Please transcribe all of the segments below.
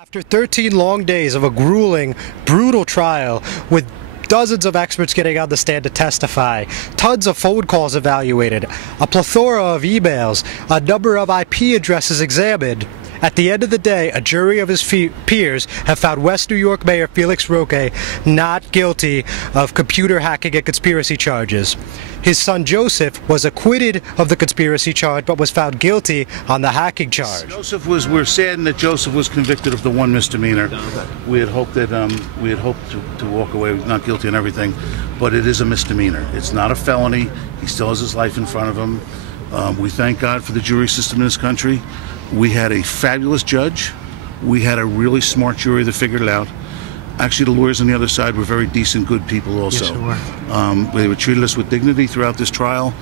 After 13 long days of a grueling, brutal trial with dozens of experts getting on the stand to testify, tons of phone calls evaluated, a plethora of emails, a number of IP addresses examined, at the end of the day, a jury of his peers have found West New York Mayor Felix Roque not guilty of computer hacking and conspiracy charges. His son Joseph was acquitted of the conspiracy charge but was found guilty on the hacking charge. We're saddened that Joseph was convicted of the one misdemeanor. We had hoped that to walk away not guilty on everything, but it is a misdemeanor. It's not a felony. He still has his life in front of him. We thank God for the jury system in this country. We had a fabulous judge. We had a really smart jury that figured it out. Actually, the lawyers on the other side were very decent, good people also. Yes, they treated us with dignity throughout this trial.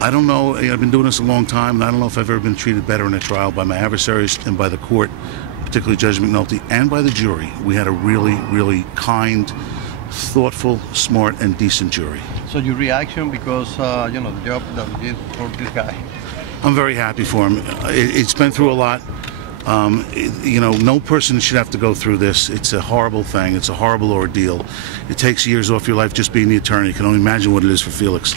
I don't know, I've been doing this a long time, and I don't know if I've ever been treated better in a trial by my adversaries and by the court, particularly Judge McNulty, and by the jury. We had a really, really kind, thoughtful, smart, and decent jury. So your reaction, because, the job that we did for this guy? I'm very happy for him. It's been through a lot. No person should have to go through this. It's a horrible thing. It's a horrible ordeal. It takes years off your life just being the attorney. You can only imagine what it is for Felix.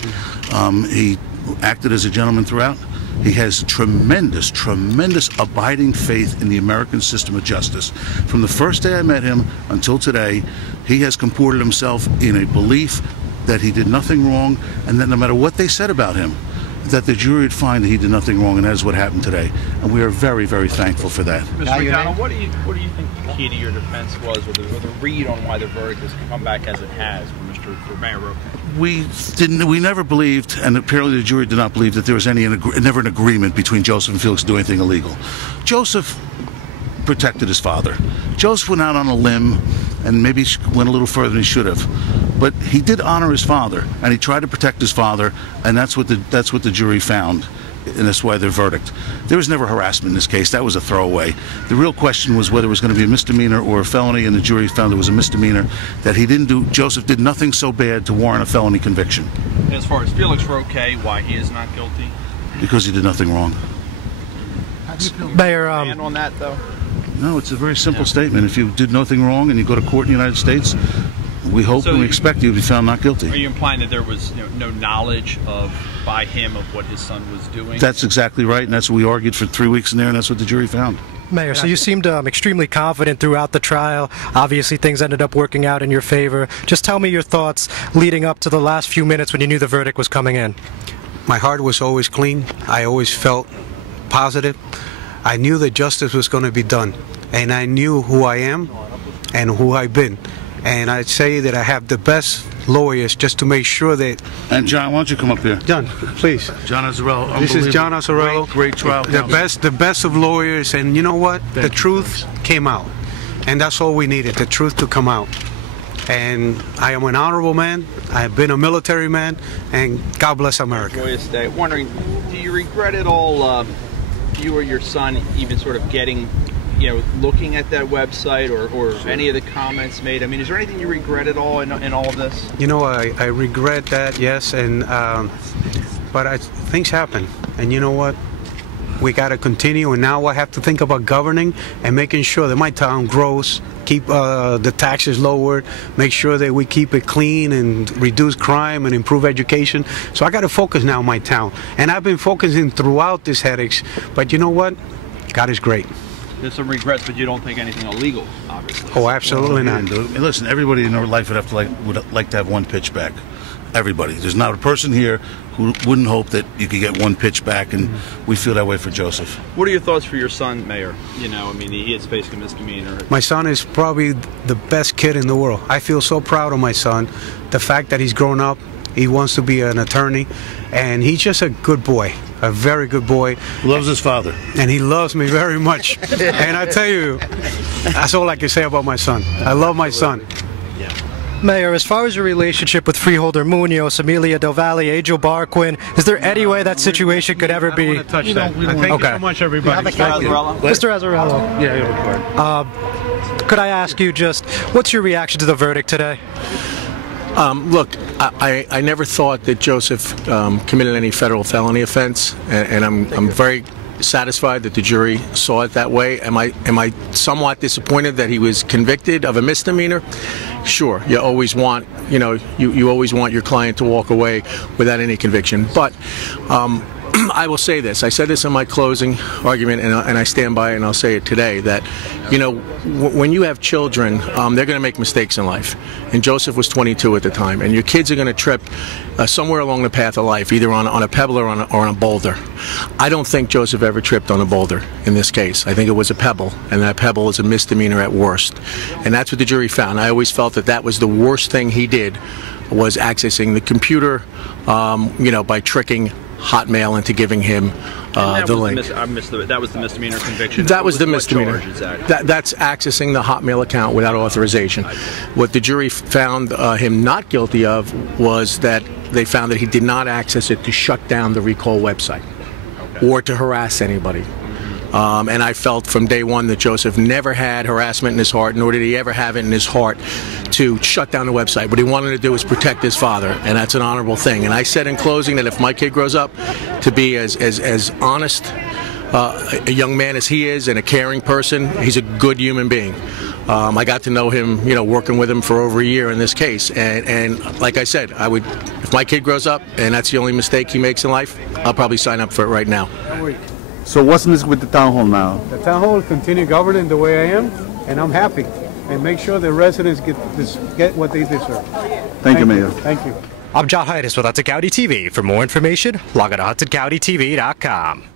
He acted as a gentleman throughout. He has tremendous, tremendous abiding faith in the American system of justice. From the first day I met him until today, he has comported himself in a belief that he did nothing wrong, and that no matter what they said about him, that the jury would find that he did nothing wrong, and that is what happened today. And we are very, very thankful for that. Mr. McDonald, what do you think the key to your defense was, or the read on why the verdict has come back as it has for Mayor Roque? We never believed, and apparently the jury did not believe, that there was never an agreement between Joseph and Felix to do anything illegal. Joseph protected his father. Joseph went out on a limb and maybe went a little further than he should have. But he did honor his father, and he tried to protect his father, and that's what the jury found, and that's why their verdict. There was never harassment in this case. That was a throwaway. The real question was whether it was going to be a misdemeanor or a felony, and the jury found it was a misdemeanor, that Joseph did nothing so bad to warrant a felony conviction. As far as Felix Roque, why he is not guilty? Because he did nothing wrong. How do you feel Mayor, on that, though? No, it's a very simple statement. If you did nothing wrong and you go to court in the United States, we hope and we expect you to be found not guilty. Are you implying that there was no knowledge by him of what his son was doing? That's exactly right, and that's what we argued for 3 weeks in there, and that's what the jury found. Mayor, so you seemed extremely confident throughout the trial. Obviously, things ended up working out in your favor. Just tell me your thoughts leading up to the last few minutes when you knew the verdict was coming in. My heart was always clean. I always felt positive. I knew that justice was going to be done, and I knew who I am and who I've been. And I'd say that I have the best lawyers just to make sure that... And John, why don't you come up here? John, please. John Azzarello. This is John Azzarello. Great trial counsel. The best of lawyers, and you know what? The truth came out. And that's all we needed, the truth to come out. And I am an honorable man. I've been a military man, and God bless America. Joyous day. Wondering, do you regret it all, you or your son even sort of getting... looking at that website or any of the comments made? I mean, is there anything you regret at all in all of this? I regret that, yes, and but things happen, and you know what? We got to continue, and now I have to think about governing and making sure that my town grows, keep the taxes lowered, make sure that we keep it clean and reduce crime and improve education. So I got to focus now on my town, and I've been focusing throughout these headaches, but you know what? God is great. There's some regrets, but you don't think anything illegal, obviously. Oh, absolutely not. Listen, everybody in their life would like to have one pitch back. Everybody. There's not a person here who wouldn't hope that you could get one pitch back, and we feel that way for Joseph. What are your thoughts for your son, Mayor? He had faced a misdemeanor. My son is probably the best kid in the world. I feel so proud of my son. The fact that he's grown up, he wants to be an attorney, and he's just a good boy. A very good boy. Loves his father. And he loves me very much. And I tell you, that's all I can say about my son. I love my son. Mayor, as far as your relationship with Freeholder Munoz, Amelia Del Valle, Angel Barquin, is there any way that situation could ever be... I don't want to touch that. Thank you so much, everybody. Mr. Azzarello. Yeah, could I ask you just, what's your reaction to the verdict today? Look, I never thought that Joseph committed any federal felony offense, and I'm very satisfied that the jury saw it that way. Am I somewhat disappointed that he was convicted of a misdemeanor? Sure, you always want, you always want your client to walk away without any conviction. But I will say this. I said this in my closing argument, and I stand by it, and I'll say it today, that, when you have children, they're going to make mistakes in life. And Joseph was 22 at the time, and your kids are going to trip somewhere along the path of life, either on a pebble or on a boulder. I don't think Joseph ever tripped on a boulder in this case. I think it was a pebble, and that pebble is a misdemeanor at worst. And that's what the jury found. I always felt that was the worst thing he did, was accessing the computer, by tricking Hotmail into giving him the link. That was the misdemeanor conviction. That was the misdemeanor. Exactly? That's accessing the Hotmail account without authorization. What the jury found him not guilty of was that they found that he did not access it to shut down the recall website or to harass anybody. And I felt from day one that Joseph never had harassment in his heart, nor did he ever have it in his heart to shut down the website. What he wanted to do was protect his father, and that's an honorable thing. And I said in closing that if my kid grows up to be as honest a young man as he is and a caring person, he's a good human being. I got to know him, working with him for over a year in this case. And like I said, if my kid grows up and that's the only mistake he makes in life, I'll probably sign up for it right now. So what's next with the town hall now? The town hall will continue governing the way I am, and I'm happy. And make sure the residents get what they deserve. Thank you, Mayor. Thank you. I'm John Heides with Hudson County TV. For more information, log on to HudsonCountyTV.com.